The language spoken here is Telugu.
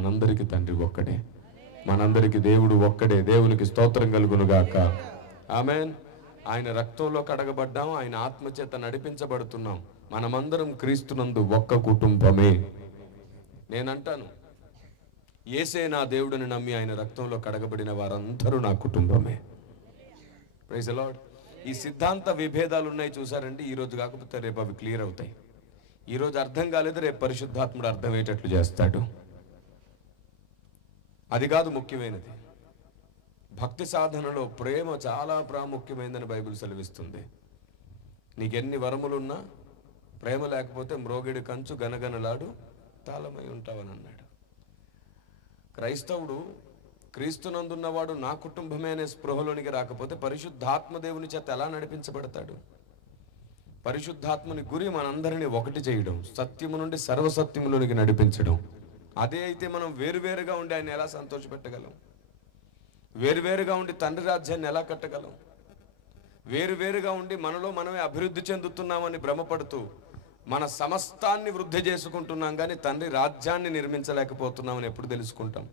మనందరికీ తండ్రి ఒక్కడే. మనందరికీ దేవుడు ఒక్కడే. దేవునికి స్తోత్రం కలుగును గాక. ఆమెన్. ఆయన రక్తంలో కడగబడ్డాం ఆయన ఆత్మచేత నడిపించబడుతున్నాం. మనమందరం క్రీస్తునందు ఒక్క కుటుంబమే. నేనంటాను ఏసే నా దేవుడిని నమ్మి ఆయన రక్తంలో కడగబడిన వారందరూ నా కుటుంబమే. ప్రైజ్ లార్డ్ ఈ సిద్ధాంత విభేదాలు ఉన్నాయి చూసారంటే ఈ రోజు కాకపోతే రేపు అవి క్లియర్ అవుతాయి. ఈరోజు అర్థం కాలేదు రేపు పరిశుద్ధాత్ముడు అర్థమయ్యేటట్లు చేస్తాడు. అది కాదు ముఖ్యమైనది. భక్తి సాధనలో ప్రేమ చాలా ప్రాముఖ్యమైనదని బైబిల్ సెలవిస్తుంది. నీకెన్ని వరములున్నా ప్రేమ లేకపోతే మ్రోగిడి కంచు గనగనలాడు తాళమై ఉంటావని అన్నాడు క్రైస్తవుడు క్రీస్తునందున్నవాడు నా కుటుంబమే అనే స్పృహలోనికి రాకపోతే పరిశుద్ధాత్మ దేవుని చేత ఎలా నడిపించబడతాడు? పరిశుద్ధాత్మని గురి మనందరినీ ఒకటి చేయడం సత్యము నుండి సర్వసత్యములోనికి నడిపించడం అదే అయితే మనం వేరువేరుగా ఉండి ఆయన ఎలా సంతోషపెట్టగలం? వేరువేరుగా ఉండి తండ్రి రాజ్యాన్ని ఎలా కట్టగలం? వేరువేరుగా ఉండి మనలో మనమే అభివృద్ధి చెందుతున్నామని భ్రమపడుతూ మన సమస్తాన్ని వృద్ధి చేసుకుంటున్నాం కానీ తండ్రి రాజ్యాన్ని నిర్మించలేకపోతున్నామని ఎప్పుడు తెలుసుకుంటాం.